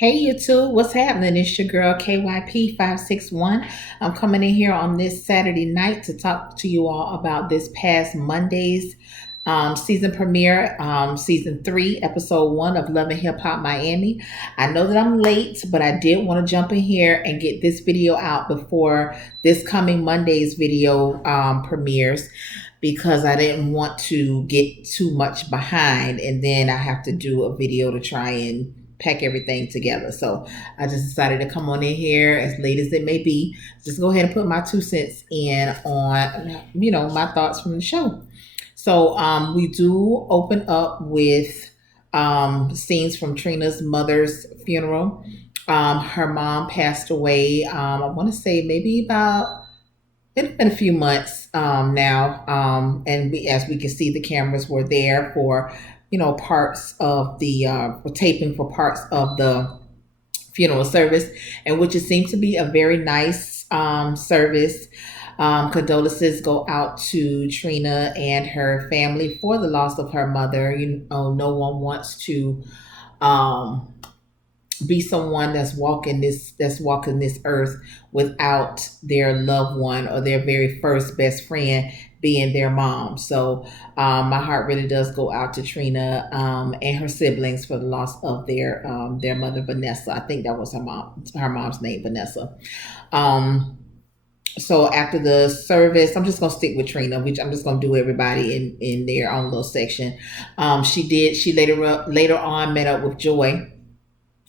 Hey YouTube, what's happening? It's your girl KYP561. I'm coming in here on this Saturday night to talk to you all about this past Monday's season premiere, season 3, episode 1 of Love and Hip Hop Miami. I know that I'm late, but I did want to jump in here and get this video out before this coming Monday's video premieres because I didn't want to get too much behind and then I have to do a video to try and pack everything together. So I just decided to come on in here as late as it may be. Just go ahead and put my 2 cents in on, my thoughts from the show. So we do open up with scenes from Trina's mother's funeral. Her mom passed away, I want to say maybe about, it's been a few months now. And as we can see, the cameras were there for, parts of the taping for parts of the funeral service, and which it seemed to be a very nice service. Condolences go out to Trina and her family for the loss of her mother. No one wants to be someone that's walking this earth without their loved one or their very first best friend being their mom. So my heart really does go out to Trina and her siblings for the loss of their mother, Vanessa. I think that was her mom's name, Vanessa. So after the service, I'm just gonna stick with Trina, which I'm just gonna do everybody in their own little section. She later on met up with Joy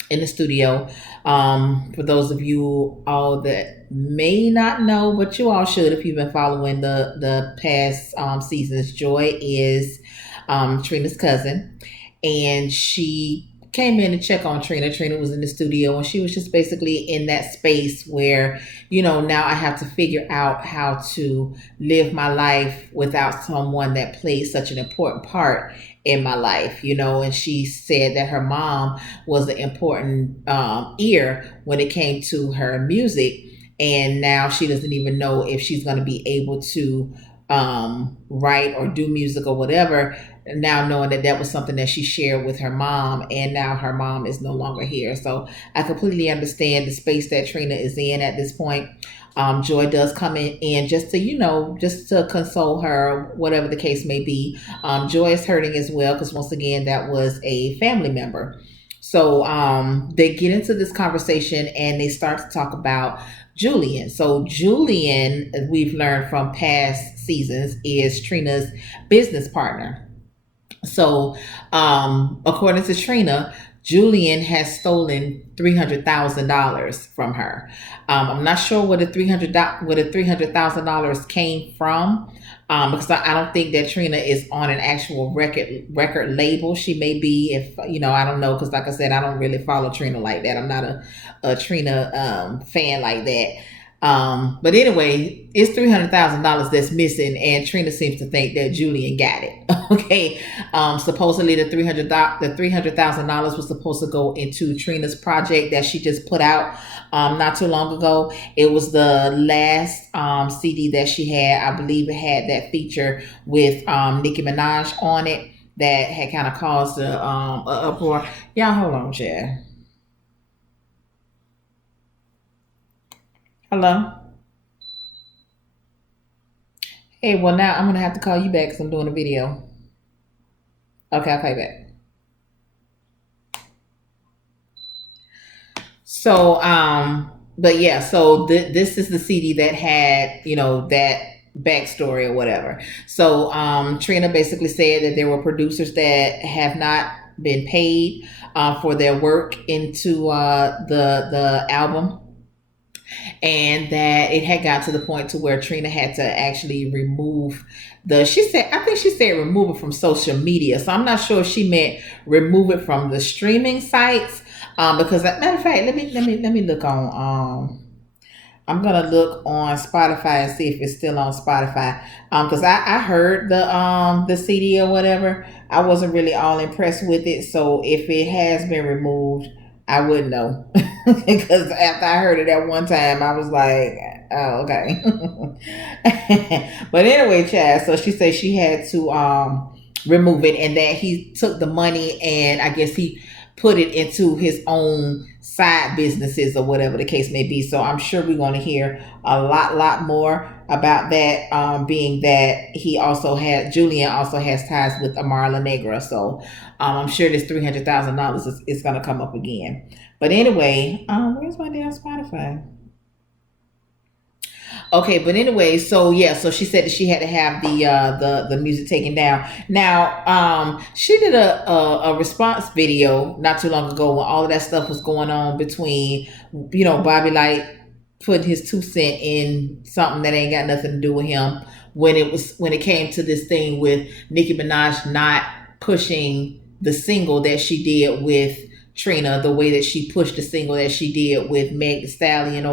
in the studio. For those of you all that may not know, but you all should if you've been following the past seasons, Joy is Trina's cousin, and she came in to check on Trina. Trina was in the studio and she was just basically in that space where, now I have to figure out how to live my life without someone that plays such an important part in my life, and she said that her mom was an important ear when it came to her music. And now she doesn't even know if she's going to be able to write or do music or whatever, now knowing that was something that she shared with her mom, and now her mom is no longer here. So I completely understand the space that Trina is in at this point. Joy does come in just to console her, whatever the case may be. Joy is hurting as well because once again that was a family member. So they get into this conversation and they start to talk about Julian. So Julian, we've learned from past seasons, is Trina's business partner. So according to Trina, Julian has stolen $300,000 from her. I'm not sure where the $300,000 came from, because I don't think that Trina is on an actual record label. She may be, if I don't know, because like I said, I don't really follow Trina like that. I'm not a Trina fan like that. But anyway, it's $300,000 that's missing, and Trina seems to think that Julian got it. Okay. Supposedly the $300,000 was supposed to go into Trina's project that she just put out not too long ago. It was the last CD that she had. I believe it had that feature with Nicki Minaj on it that had kind of caused a uproar. Y'all hold on, Chad. Hello. Hey, well now I'm gonna have to call you back because I'm doing a video. Okay, I'll call you back. So, but yeah, so this is the CD that had, that backstory or whatever. So, Trina basically said that there were producers that have not been paid for their work into the album, and that it had got to the point to where Trina had to actually remove I think she said remove it from social media. So I'm not sure if she meant remove it from the streaming sites. Because matter of fact, let me look on, I'm gonna look on Spotify and see if it's still on Spotify. Because I heard the CD or whatever. I wasn't really all impressed with it. So if it has been removed, I wouldn't know. Because after I heard it that one time, I was like, oh, okay. But anyway, Chad, so she said she had to remove it, and that he took the money, and I guess he put it into his own side businesses or whatever the case may be. So I'm sure we're going to hear a lot more about that, being that Julian also has ties with Amara Negra. So I'm sure this $300,000 is going to come up again. But anyway, where's my damn Spotify? Okay, but anyway, so yeah, so she said that she had to have the music taken down. Now, she did a response video not too long ago when all of that stuff was going on between, Bobby Light putting his 2 cents in something that ain't got nothing to do with him. When it came to this thing with Nicki Minaj not pushing the single that she did with Trina, the way that she pushed the single that she did with Meg Thee Stallion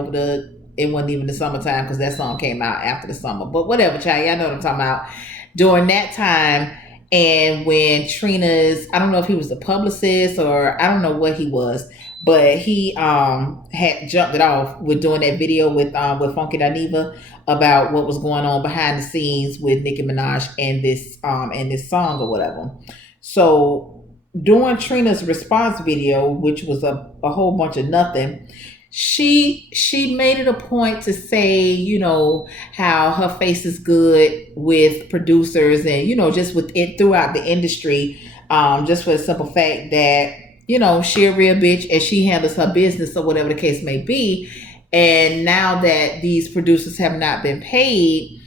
it wasn't even the summertime because that song came out after the summer. But whatever, child, y'all know what I'm talking about. During that time, and when I don't know if he was a publicist or I don't know what he was, but he had jumped it off with doing that video with Funky Dineva about what was going on behind the scenes with Nicki Minaj and this song or whatever. So during Trina's response video, which was a whole bunch of nothing, she made it a point to say, how her face is good with producers and, just with it throughout the industry, just for the simple fact that, she a real bitch and she handles her business or whatever the case may be. And now that these producers have not been paid,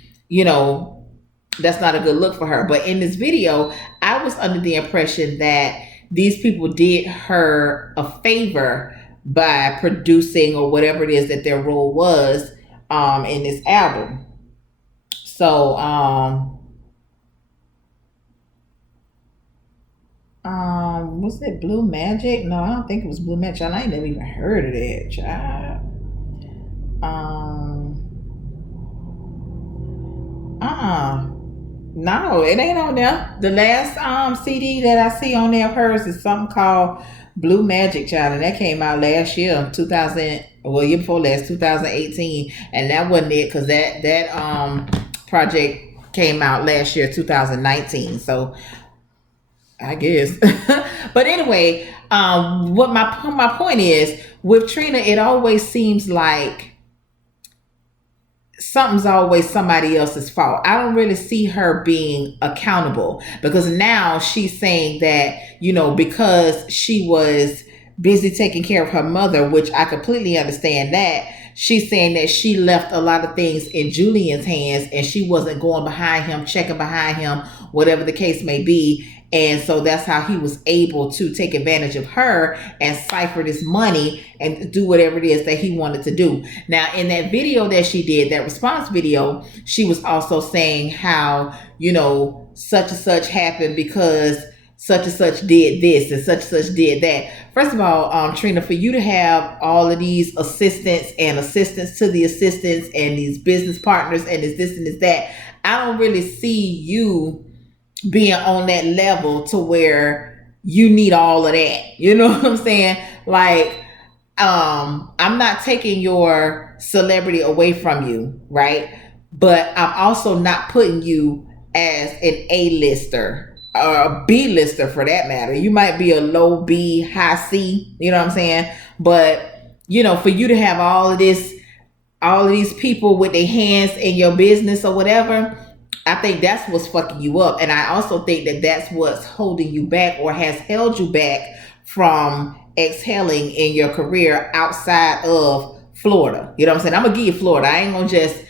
that's not a good look for her. But in this video, I was under the impression that these people did her a favor by producing or whatever it is that their role was in this album. So was it Blue Magic? No, I don't think it was Blue Magic. I ain't never even heard of that, child. No, it ain't on there. The last CD that I see on there of hers is something called Blue Magic, child, and that came out last year, 2000. Well, year before last, 2018, and that wasn't it because that project came out last year, 2019. So I guess. But anyway, what my point is with Trina, it always seems like something's always somebody else's fault. I don't really see her being accountable because now she's saying that, because she was busy taking care of her mother, which I completely understand that. She's saying that she left a lot of things in Julian's hands and she wasn't going behind him, checking behind him, whatever the case may be. And so that's how he was able to take advantage of her and cipher this money and do whatever it is that he wanted to do. Now, in that video that she did, that response video, she was also saying how, such and such happened because such and such did this and such did that. First of all, Trina, for you to have all of these assistants to the assistants and these business partners and this and that, I don't really see you being on that level to where you need all of that. You know what I'm saying? Like, I'm not taking your celebrity away from you, right? But I'm also not putting you as an A-lister or a B-lister for that matter. You might be a low B, high C, you know what I'm saying? But, for you to have all of these people with their hands in your business or whatever, I think that's what's fucking you up. And I also think that that's what's holding you back or has held you back from excelling in your career outside of Florida. You know what I'm saying? I'm going to give you Florida. I ain't going to just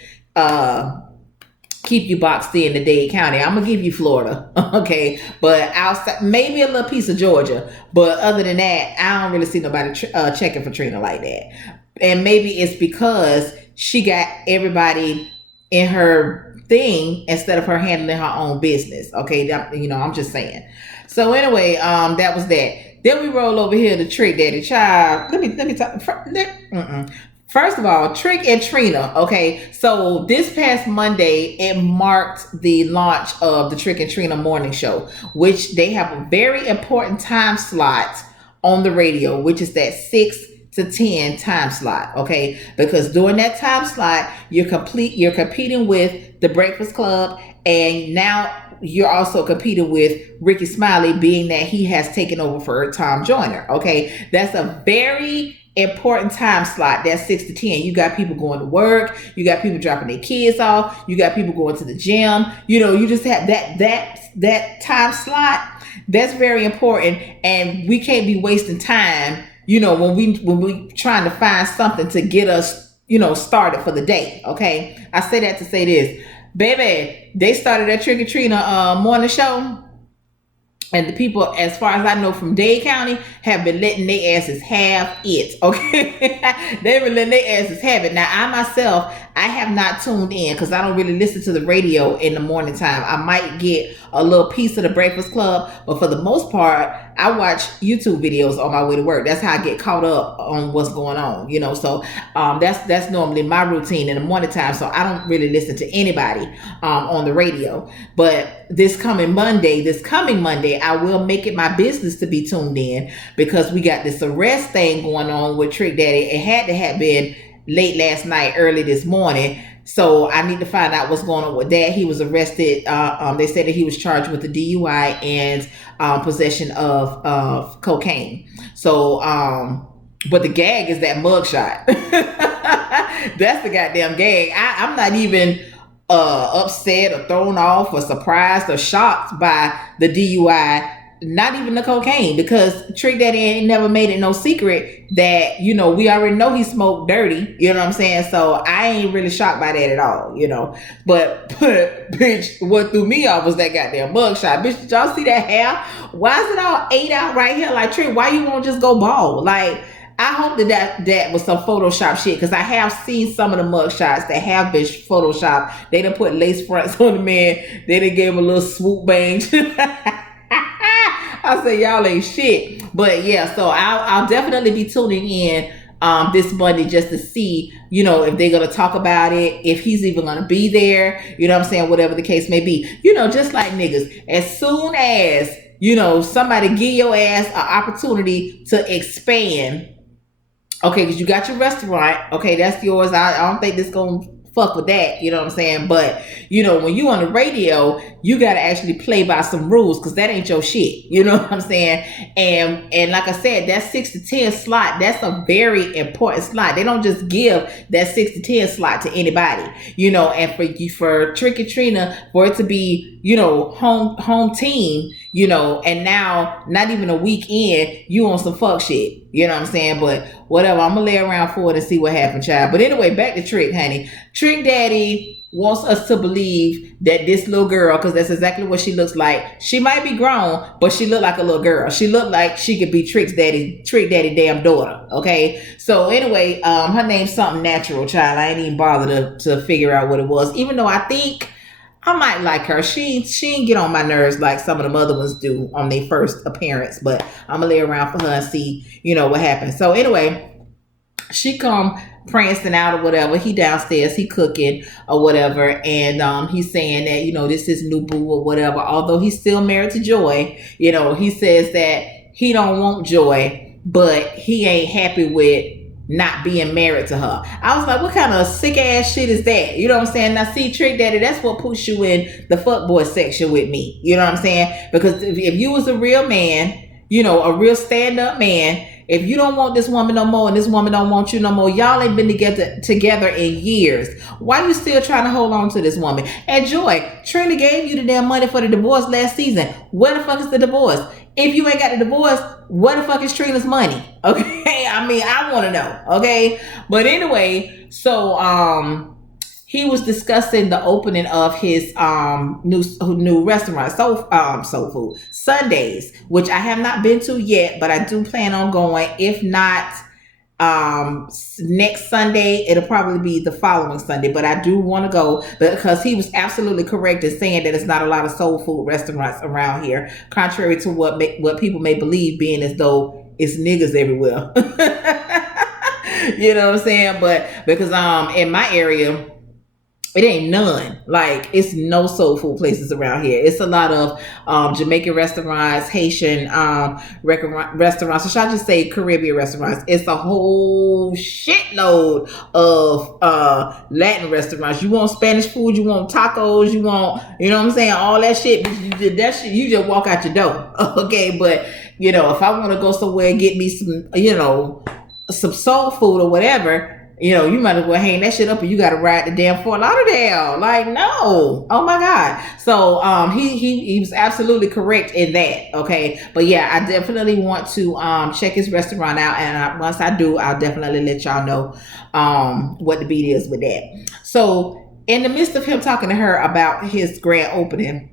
keep you boxed in the Dade County. I'm going to give you Florida. Okay. But outside, maybe a little piece of Georgia. But other than that, I don't really see nobody checking for Trina like that. And maybe it's because she got everybody in her thing instead of her handling her own business. Okay, I'm just saying. So anyway, that was that. Then we roll over here to Trick Daddy Child. Let me talk. First of all, Trick and Trina. Okay, so this past Monday it marked the launch of the Trick and Trina morning show, which they have a very important time slot on the radio, which is that 6 to 10 time slot, okay? Because during that time slot, you're competing with the Breakfast Club, and now you're also competing with Ricky Smiley, being that he has taken over for Tom Joyner. Okay, that's a very important time slot. That's 6 to 10. You got people going to work, you got people dropping their kids off, you got people going to the gym. You just have that time slot. That's very important, and we can't be wasting time, when we trying to find something to get us, started for the day. Okay, I say that to say this, baby. They started that Trina morning show. And the people, as far as I know, from Dade County, have been letting their asses have it. Okay, they've been letting their asses have it. Now, I myself, I have not tuned in because I don't really listen to the radio in the morning time. I might get a little piece of the Breakfast Club, but for the most part, I watch YouTube videos on my way to work. That's how I get caught up on what's going on. So that's normally my routine in the morning time. So I don't really listen to anybody on the radio. But this coming Monday, I will make it my business to be tuned in, because we got this arrest thing going on with Trick Daddy. It had to have been late last night, early this morning. So I need to find out what's going on with that. He was arrested. They said that he was charged with the DUI and possession of cocaine. So, but the gag is that mugshot. That's the goddamn gag. I'm not even upset or thrown off or surprised or shocked by the DUI, not even the cocaine, because Trick Daddy ain't never made it no secret that, we already know he smoked dirty, you know what I'm saying? So I ain't really shocked by that at all, but bitch, what threw me off was that goddamn mugshot. Bitch, did y'all see that hair? Why is it all ate out right here? Like, Trick, why you won't just go bald? Like, I hope that was some Photoshop shit, because I have seen some of the mugshots that have been Photoshopped. They done put lace fronts on the man. They done gave him a little swoop bang. I say y'all ain't shit. But yeah, so I'll definitely be tuning in this Monday just to see, if they're going to talk about it, if he's even going to be there, you know what I'm saying, whatever the case may be. Just like niggas, as soon as, somebody give your ass an opportunity to expand. Okay, because you got your restaurant. Okay, that's yours. I don't think this going to fuck with that. You know what I'm saying? But, when you on the radio, you got to actually play by some rules, because that ain't your shit. You know what I'm saying? And like I said, that 6 to 10 slot, that's a very important slot. They don't just give that 6 to 10 slot to anybody. And for Trick and Trina, for it to be, home team, and now not even a week in, you on some fuck shit. You know what I'm saying? But whatever, I'm gonna lay around for it and see what happens, child. But anyway, back to Trick, honey. Trick Daddy wants us to believe that this little girl, because that's exactly what she looks like. She might be grown, but she look like a little girl. She look like she could be Trick Daddy damn daughter. Okay. So anyway, her name's something natural, child. I ain't even bothered to figure out what it was, even though I think I might like her. She ain't get on my nerves like some of the other ones do on their first appearance, but I'm gonna lay around for her and see, what happens. So anyway, she come prancing out or whatever. He downstairs, he cooking or whatever, and he's saying that, this is new boo or whatever. Although he's still married to Joy, he says that he don't want Joy, but he ain't happy with not being married to her. I was like, what kind of sick ass shit is that? You know what I'm saying? Now see, Trick Daddy, that's what puts you in the fuckboy section with me. You know what I'm saying? Because if you was a real man, a real stand-up man, if you don't want this woman no more and this woman don't want you no more, y'all ain't been together in years. Why you still trying to hold on to this woman? And Joy, Trina gave you the damn money for the divorce last season. Where the fuck is the divorce? If you ain't got the divorce, where the fuck is Trina's money? Okay, I mean, I want to know. Okay, but anyway, so he was discussing the opening of his new restaurant, Soul Food Sundays, which I have not been to yet, but I do plan on going. If not next Sunday, it'll probably be the following Sunday, but I do want to go, because he was absolutely correct in saying that it's not a lot of soul food restaurants around here, contrary to what people may believe, being as though it's niggas everywhere. You know what I'm saying? But because in my area, It ain't none. Like, it's no soul food places around here. It's a lot of Jamaican restaurants, Haitian restaurants, or should I just say Caribbean restaurants? It's a whole shitload of Latin restaurants. You want Spanish food, you want tacos, you want, you know what I'm saying, all that shit. That shit, you just walk out your door. Okay, but you know, if I want to go somewhere and get me some, you know, some soul food or whatever, you know, you might as well hang that shit up and you got to ride the damn Fort Lauderdale. Like, no. Oh my God. So, he was absolutely correct in that. Okay. But yeah, I definitely want to, check his restaurant out. And once I do, I'll definitely let y'all know, what the beat is with that. So in the midst of him talking to her about his grand opening,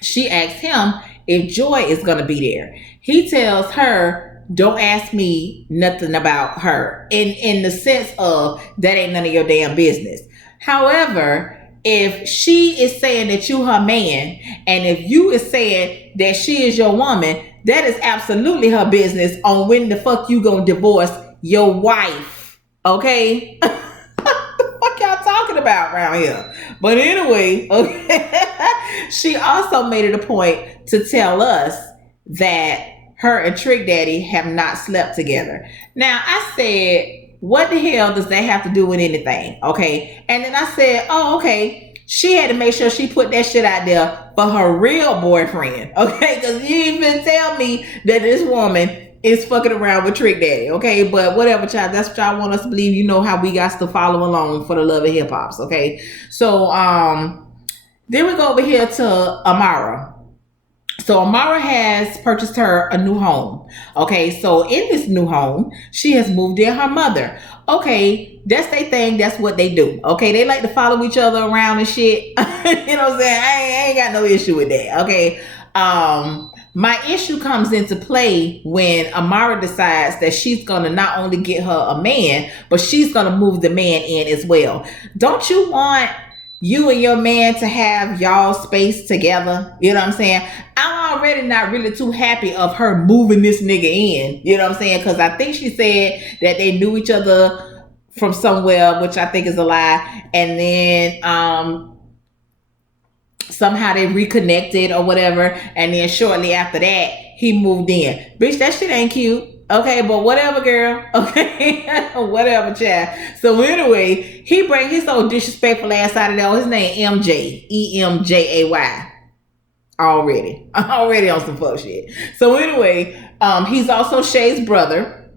she asked him if Joy is going to be there. He tells her, don't ask me nothing about her, in the sense of that ain't none of your damn business. However, if she is saying that you her man, and if you is saying that she is your woman, that is absolutely her business on when the fuck you gonna divorce your wife. Okay? What y'all talking about around here? But anyway, okay. She also made it a point to tell us that her and Trick Daddy have not slept together. Now, I said, what the hell does that have to do with anything? Okay. And then I said, oh, okay. She had to make sure she put that shit out there for her real boyfriend. Okay. Because you even tell me that this woman is fucking around with Trick Daddy. Okay. But whatever, child. That's what y'all want us to believe. You know how we got to follow along for the love of hip hops. Okay. So, then we go over here to Amara. So Amara has purchased her a new home. Okay, so in this new home, she has moved in her mother. Okay, that's their thing. That's what they do. Okay, they like to follow each other around and shit. You know what I'm saying? I ain't got no issue with that. Okay. My issue comes into play when Amara decides that she's gonna not only get her a man, but she's gonna move the man in as well. Don't you want you and your man to have y'all space together? You know what I'm saying? I'm already not really too happy of her moving this nigga in. You know what I'm saying? Because I think she said that they knew each other from somewhere, which I think is a lie. And then somehow they reconnected or whatever. And then shortly after that, he moved in. Bitch, that shit ain't cute. Okay, but whatever, girl. Okay, whatever, child. So anyway, he bring his old disrespectful ass out of there. His name MJ, EMJAY. Already on some fuck shit. So anyway, he's also Shay's brother.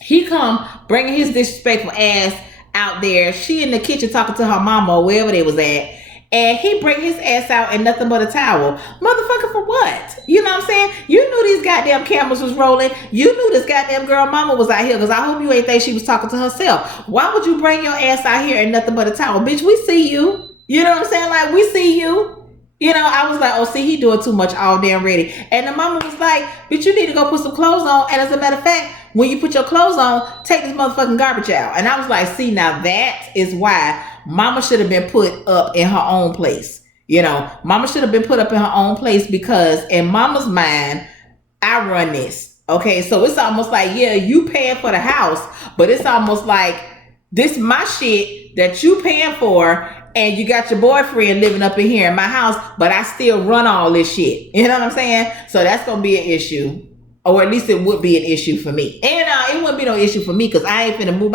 He come bringing his disrespectful ass out there. She in the kitchen talking to her mama or wherever they was at. And he bring his ass out in nothing but a towel. Motherfucker, for what? You know what I'm saying? You knew these goddamn cameras was rolling. You knew this goddamn girl mama was out here, because I hope you ain't think she was talking to herself. Why would you bring your ass out here in nothing but a towel? Bitch, we see you. You know what I'm saying? Like, we see you. You know, I was like, oh, see, he doing too much all damn ready. And the mama was like, bitch, you need to go put some clothes on. And as a matter of fact, when you put your clothes on, take this motherfucking garbage out. And I was like, see, now that is why mama should have been put up in her own place. You know, mama should have been put up in her own place, because in mama's mind, I run this. Okay, so it's almost like, yeah, you paying for the house, but it's almost like this my shit that you paying for, and you got your boyfriend living up in here in my house, but I still run all this shit. You know what I'm saying? So that's going to be an issue, or at least it would be an issue for me. And it wouldn't be no issue for me, because I ain't finna move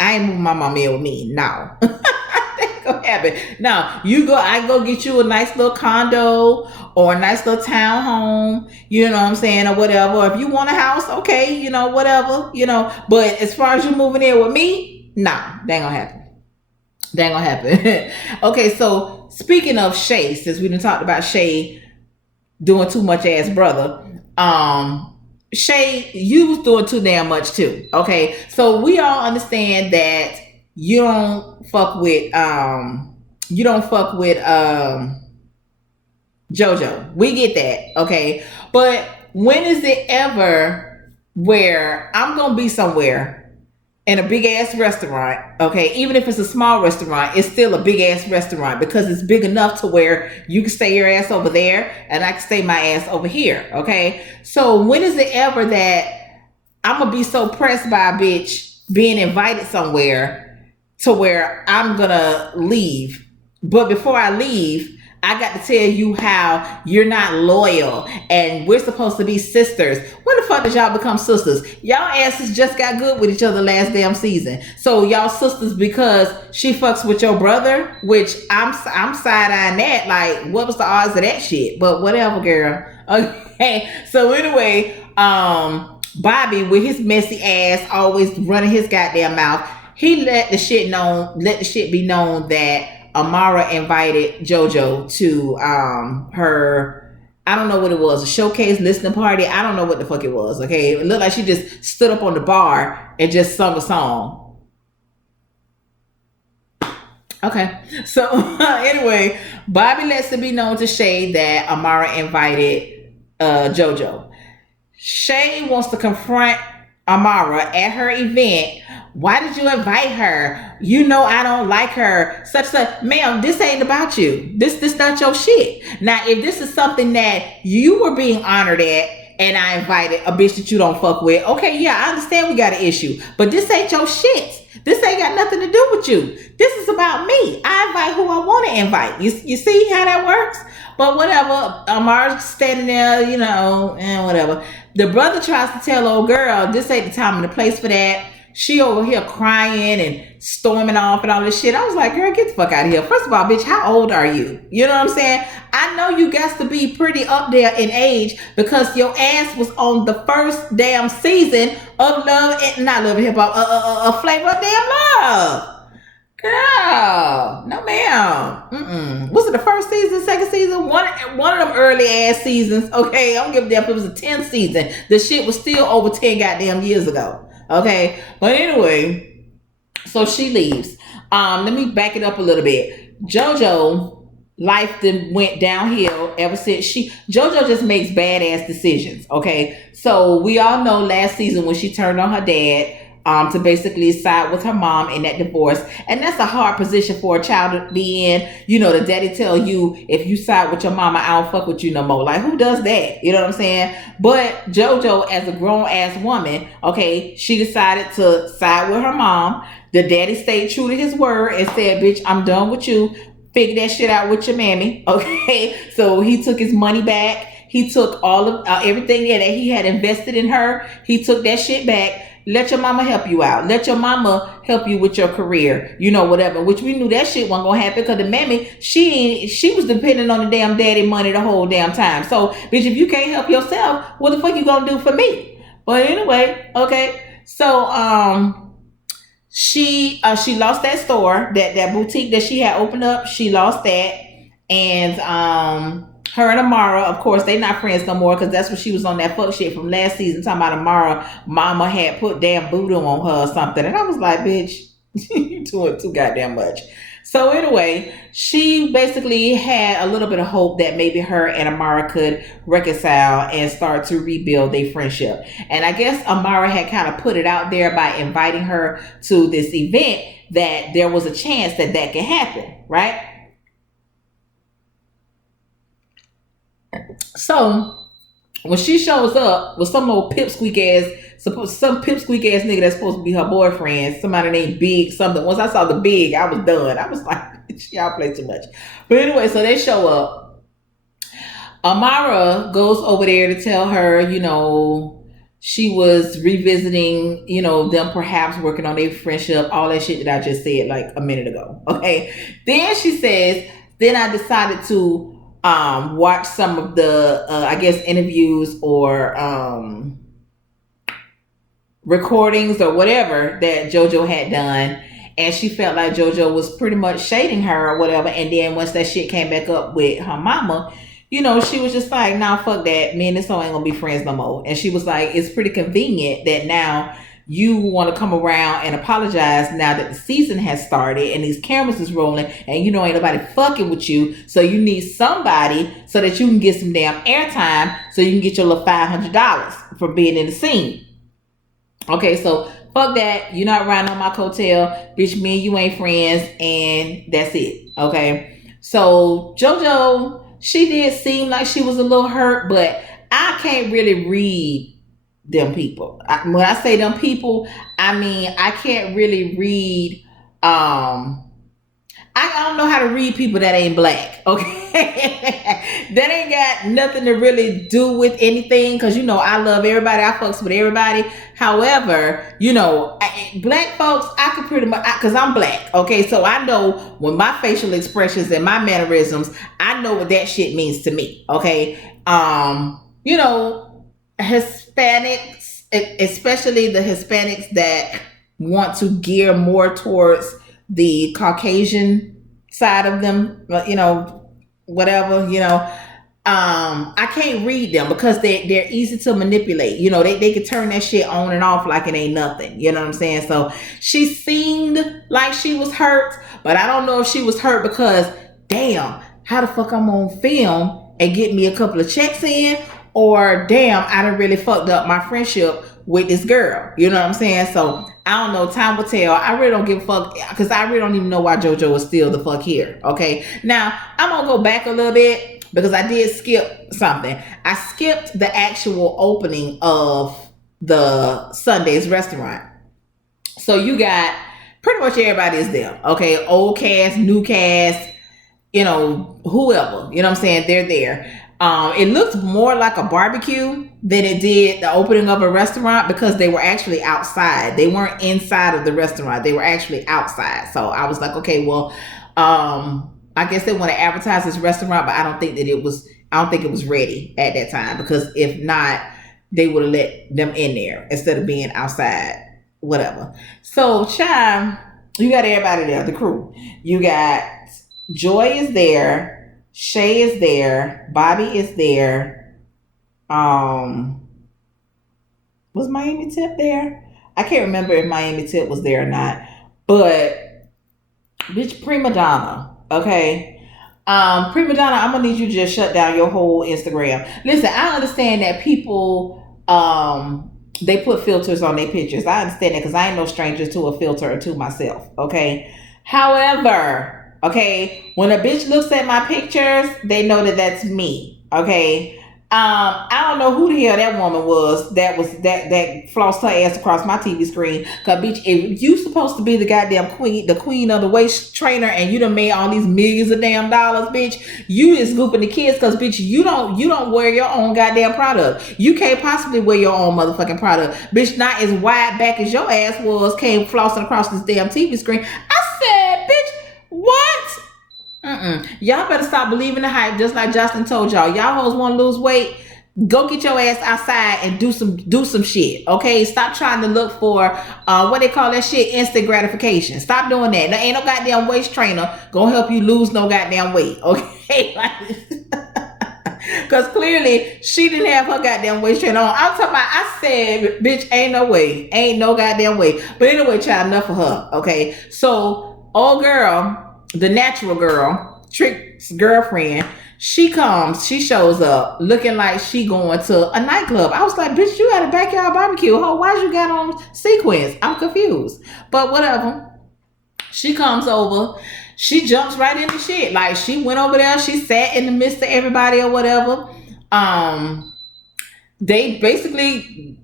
I ain't moving my mama in with me. No. That gonna happen. No, I go get you a nice little condo or a nice little townhome, you know what I'm saying, or whatever. Or if you want a house, okay, you know, whatever, you know. But as far as you moving in with me, nah, that ain't gonna happen. That ain't gonna happen. Okay, so speaking of Shay, since we done talked about Shay doing too much ass brother, Shay, you was doing too damn much too. Okay, so we all understand that you don't fuck with Jojo. We get that, okay? But when is it ever where I'm gonna be somewhere in a big ass restaurant, okay, even if it's a small restaurant, it's still a big ass restaurant, because it's big enough to where you can stay your ass over there and I can stay my ass over here, okay? So when is it ever that I'm gonna be so pressed by a bitch being invited somewhere to where I'm gonna leave. But before I leave, I got to tell you how you're not loyal and we're supposed to be sisters. When the fuck did y'all become sisters? Y'all asses just got good with each other last damn season. So y'all sisters because she fucks with your brother, which I'm side-eyeing that. Like, what was the odds of that shit? But whatever, girl. Okay. So anyway, Bobby with his messy ass always running his goddamn mouth. He let the shit be known that Amara invited Jojo to her, I don't know what it was, a showcase listening party. I don't know what the fuck it was. Okay. It looked like she just stood up on the bar and just sung a song. Okay. So anyway, Bobby lets it be known to Shay that Amara invited Jojo. Shay wants to confront Amara at her event. Why did you invite her? You know I don't like her. Such. Ma'am, this ain't about you. This not your shit. Now, if this is something that you were being honored at and I invited a bitch that you don't fuck with, okay, yeah, I understand we got an issue. But this ain't your shit. This ain't got nothing to do with you. This is about me. I invite who I want to invite. You see how that works? But whatever. Amara's standing there, you know, and whatever. The brother tries to tell old girl, this ain't the time and the place for that. She over here crying and storming off and all this shit. I was like, girl, get the fuck out of here. First of all, bitch, how old are you? You know what I'm saying? I know you got to be pretty up there in age because your ass was on the first damn season of Love and not Love and Hip Hop, a Flavor of Damn Love. Girl, no ma'am. Was it the first season, second season? One of them early ass seasons. Okay, I don't give a damn if it was a 10th season. The shit was still over 10 goddamn years ago. Okay, but anyway, so she leaves. Let me back it up a little bit. Jojo life then went downhill ever since Jojo just makes badass decisions. Okay, so we all know last season when she turned on her dad to basically side with her mom in that divorce, and that's a hard position for a child to be in. You know, the daddy tell you, if you side with your mama, I don't fuck with you no more. Like, who does that? You know what I'm saying? But Jojo, as a grown ass woman, okay, she decided to side with her mom. The daddy stayed true to his word and said, bitch, I'm done with you. Figure that shit out with your mammy. Okay, so he took his money back. He took all of everything that he had invested in her. He took that shit back. Let your mama help you out. Let your mama help you with your career. You know, whatever. Which we knew that shit wasn't gonna happen because the mammy, she was depending on the damn daddy money the whole damn time. So, bitch, if you can't help yourself, what the fuck you gonna do for me? But anyway, okay. So, she lost that store, that boutique that she had opened up. She lost that, and her and Amara, of course, they not friends no more because that's when she was on that fuck shit from last season talking about Amara mama had put damn voodoo on her or something. And I was like, bitch, you doing too goddamn much. So anyway, she basically had a little bit of hope that maybe her and Amara could reconcile and start to rebuild their friendship. And I guess Amara had kind of put it out there by inviting her to this event that there was a chance that that could happen, right? So when she shows up with some old pipsqueak ass nigga that's supposed to be her boyfriend, somebody named Big something. Once I saw the Big, I was done. I was like, y'all play too much. But anyway, so they show up. Amara goes over there to tell her, you know, she was revisiting, you know, them perhaps working on their friendship, all that shit that I just said like a minute ago. Okay. Then she says, then I decided to watch some of the I guess interviews or recordings or whatever that Jojo had done, and she felt like Jojo was pretty much shading her or whatever. And then once that shit came back up with her mama, you know, she was just like, nah, fuck that, me and this hoe ain't gonna be friends no more. And she was like, it's pretty convenient that now you want to come around and apologize now that the season has started and these cameras is rolling and you know ain't nobody fucking with you. So you need somebody so that you can get some damn airtime so you can get your little $500 for being in the scene. Okay, so fuck that. You're not riding on my coattail. Bitch, me and you ain't friends, and that's it. Okay. So Jojo, she did seem like she was a little hurt, but I can't really read them people. When I say them people, I mean I can't really read I don't know how to read people that ain't black. Okay, that ain't got nothing to really do with anything. Cause I love everybody. I fucks with everybody. However, black folks, I could pretty much, cause I'm black. Okay, so I know when my facial expressions and my mannerisms, I know what that shit means to me. Okay, Hispanics, especially the Hispanics that want to gear more towards the Caucasian side of them, whatever, I can't read them because they're easy to manipulate. They could turn that shit on and off like it ain't nothing. You know what I'm saying? So she seemed like she was hurt, but I don't know if she was hurt because, damn, how the fuck I'm on film and get me a couple of checks in, or damn, I done really fucked up my friendship with this girl. You know what I'm saying? So I don't know. Time will tell. I really don't give a fuck because I really don't even know why Jojo is still the fuck here. Okay. Now I'm gonna go back a little bit because I did skip something. I skipped the actual opening of the Sunday's restaurant. So you got pretty much everybody is there. Okay. Old cast, new cast, whoever, you know what I'm saying? They're there. It looked more like a barbecue than it did the opening of a restaurant because they were actually outside. They weren't inside of the restaurant. They were actually outside. So I was like, okay, well, I guess they want to advertise this restaurant, but I don't think it was ready at that time, because if not, they would have let them in there instead of being outside, whatever. So, child, you got everybody there, the crew. You got Joy is there. Shay is there. Bobby is there. Was Miami Tip there? I can't remember if Miami Tip was there or not. But bitch, prima donna. Okay. Prima donna, I'm gonna need you to just shut down your whole Instagram. Listen, I understand that people they put filters on their pictures. I understand that because I ain't no stranger to a filter or to myself. Okay. However, okay, when a bitch looks at my pictures, they know that that's me. Okay. I don't know who the hell that woman was that flossed her ass across my TV screen. Cause bitch, if you supposed to be the goddamn queen, the queen of the waist trainer, and you done made all these millions of damn dollars, bitch, you is gooping the kids. Cause bitch, you don't wear your own goddamn product. You can't possibly wear your own motherfucking product, bitch. Not as wide back as your ass came flossing across this damn TV screen. I said, bitch, what? Y'all better stop believing the hype. Just like Justin told y'all hoes want to lose weight, go get your ass outside and do some shit. Okay, stop trying to look for what they call that shit, instant gratification. Stop doing that. There ain't no goddamn waist trainer gonna help you lose no goddamn weight. Okay, because clearly she didn't have her goddamn waist trainer on. I'm talking about, I said, bitch, ain't no way, ain't no goddamn way. But anyway, child, enough of her. Okay, so old girl, the natural girl, Trick's girlfriend, she shows up looking like she going to a nightclub. I was like, bitch, you had a backyard barbecue. Why you got on sequins? I'm confused. But whatever. She comes over. She jumps right into shit. Like, she went over there. She sat in the midst of everybody or whatever. They basically...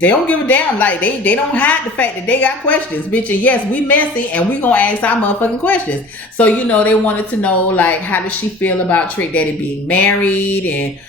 They don't give a damn. Like, they don't hide the fact that they got questions, bitch. And yes, we messy and we gonna ask our motherfucking questions. So, they wanted to know, like, how does she feel about Trick Daddy being married and,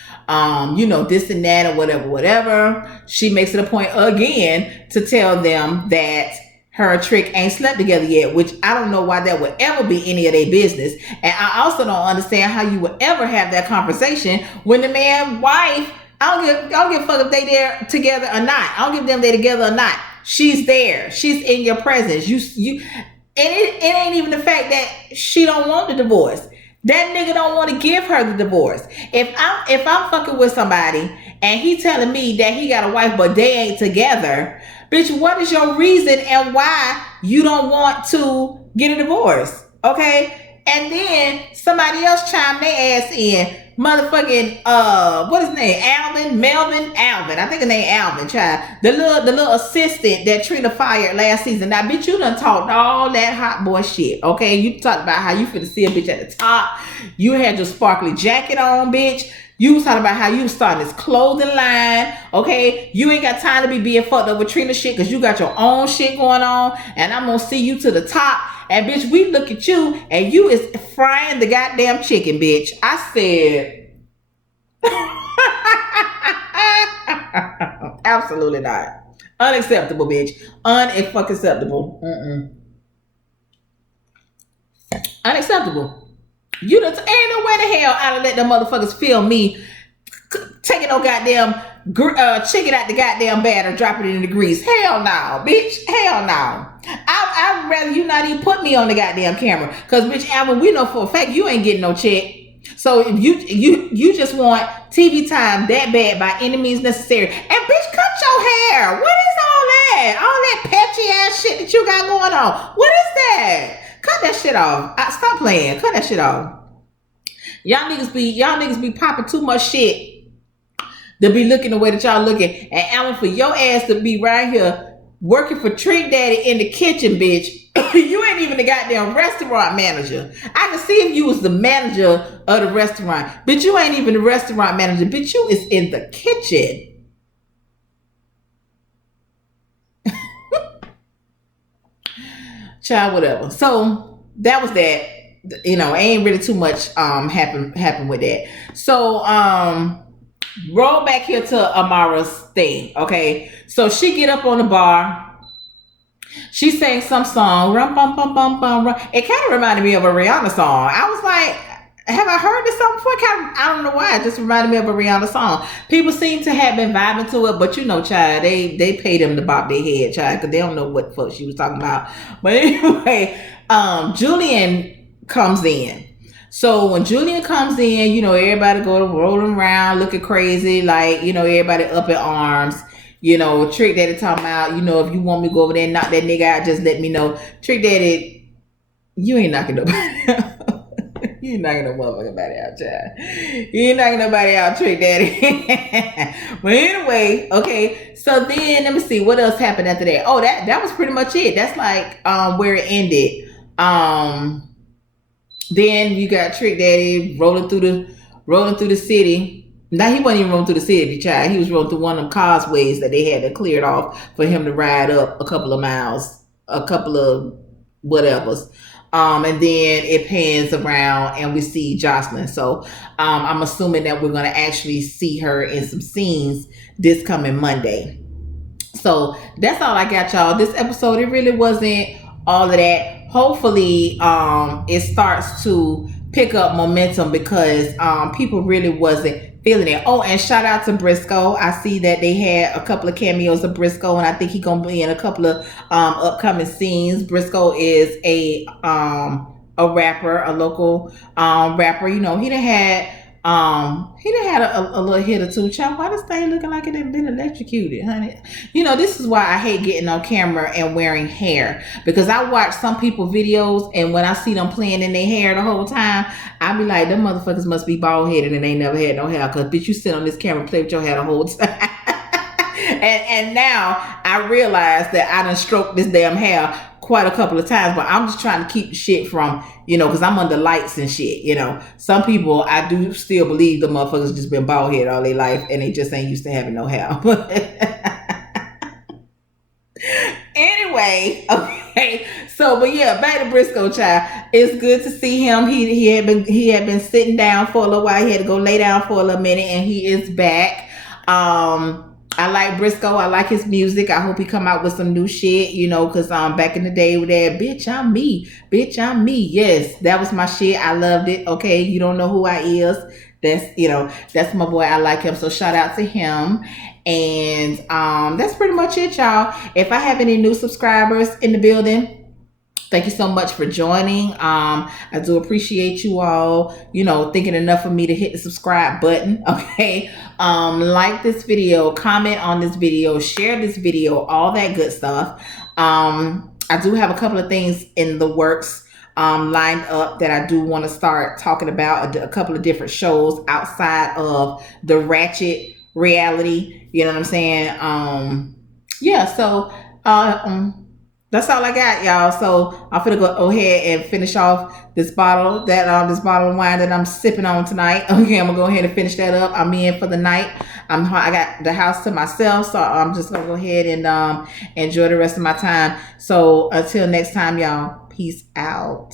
this and that or whatever. She makes it a point again to tell them that her and Trick ain't slept together yet, which I don't know why that would ever be any of their business. And I also don't understand how you would ever have that conversation when the man, wife, I don't give a fuck if they there together or not. I don't give them they together or not. She's there. She's in your presence. You and it ain't even the fact that she don't want the divorce. That nigga don't want to give her the divorce. If I'm fucking with somebody and he telling me that he got a wife but they ain't together, bitch, what is your reason and why you don't want to get a divorce? Okay? And then somebody else chime their ass in. Motherfucking what is his name? Melvin. I think his name Alvin, child. The little assistant that Trina fired last season. Now, bitch, you done talked all that hot boy shit. Okay, you talked about how you finna see a bitch at the top. You had your sparkly jacket on, bitch. You was talking about how you was starting this clothing line, okay? You ain't got time to be being fucked up with Trina shit because you got your own shit going on, and I'm gonna see you to the top. And bitch, we look at you, and you is frying the goddamn chicken, bitch. I said, absolutely not. Unacceptable, bitch. Unacceptable. Unacceptable. You done ain't no way the hell I'd let them motherfuckers film me taking no goddamn chicken out the goddamn batter, dropping it in the grease. Hell no, bitch. Hell no. I'd rather you not even put me on the goddamn camera. Cause bitch, Alvin, we know for a fact you ain't getting no check. So if you just want TV time that bad by any means necessary. And bitch, cut your hair. What is all that? All that patchy ass shit that you got going on. What is that? Cut that shit off. Stop playing. Cut that shit off. Y'all niggas be popping too much shit to be looking the way that y'all looking. And Alan, for your ass to be right here working for Trick Daddy in the kitchen, bitch. You ain't even the goddamn restaurant manager. I can see if you was the manager of the restaurant. Bitch, you ain't even the restaurant manager. Bitch, you is in the kitchen. Child, whatever. So that was that. You know, ain't really too much happen with that. So roll back here to Amara's thing. Okay, so she get up on the bar. She sang some song. Rum, bum, bum, bum, bum, rum. It kind of reminded me of a Rihanna song. I was like, have I heard this song before? I don't know why. It just reminded me of a Rihanna song. People seem to have been vibing to it, but you know, child, they paid them to bop their head, child, because they don't know what the fuck she was talking about. But anyway, Julian comes in. So when Julian comes in, you know, everybody go to rolling around looking crazy, like, you know, everybody up in arms. You know, Trick Daddy talking about, you know, if you want me to go over there and knock that nigga out, just let me know. Trick Daddy, you ain't knocking nobody out. You ain't knocking no motherfucking body out, child. You ain't knocking nobody out, Trick Daddy. But anyway, okay. So then, let me see, what else happened after that? Oh, that was pretty much it. That's like where it ended. Then you got Trick Daddy rolling through the city. Now he wasn't even rolling through the city, child. He was rolling through one of them causeways that they had to clear it off for him to ride up a couple of miles, a couple of whatevers. And then it pans around and we see Jocelyn. So I'm assuming that we're gonna actually see her in some scenes this coming Monday. So that's all I got, y'all. This episode, it really wasn't all of that. Hopefully it starts to pick up momentum because people really wasn't feeling it. Oh, and shout out to Briscoe. I see that they had a couple of cameos of Briscoe, and I think he's gonna be in a couple of upcoming scenes. Briscoe is a rapper, a local rapper. You know, he done had a little hit or two. Child, why this thing looking like it had been electrocuted, honey? You know, this is why I hate getting on camera and wearing hair, because I watch some people videos and when I see them playing in their hair the whole time, I be like, them motherfuckers must be bald headed and they never had no hair, because bitch, you sit on this camera and play with your hair the whole time. and now I realize that I done stroked this damn hair quite a couple of times, but I'm just trying to keep the shit from, you know, because I'm under lights and shit, you know. Some people, I do still believe the motherfuckers just been bald headed all their life and they just ain't used to having no hair. Anyway, okay. So, but yeah, back to Briscoe, child. It's good to see him. He had been sitting down for a little while. He had to go lay down for a little minute, and he is back. I like Briscoe. I like his music. I hope he come out with some new shit, you know, because back in the day with that, bitch, I'm me. Bitch, I'm me. Yes, that was my shit. I loved it. Okay, you don't know who I is. That's, you know, that's my boy. I like him. So shout out to him. And that's pretty much it, y'all. If I have any new subscribers in the building, thank you so much for joining. I do appreciate you all, you know, thinking enough of me to hit the subscribe button. Okay. Like this video, comment on this video, share this video, all that good stuff. I do have a couple of things in the works lined up that I do want to start talking about, a couple of different shows outside of the Ratchet reality. You know what I'm saying? Yeah. So, That's all I got, y'all. So I'm gonna go ahead and finish off this bottle this bottle of wine that I'm sipping on tonight. Okay, I'm gonna go ahead and finish that up. I'm in for the night. I got the house to myself, so I'm just gonna go ahead and enjoy the rest of my time. So until next time, y'all. Peace out.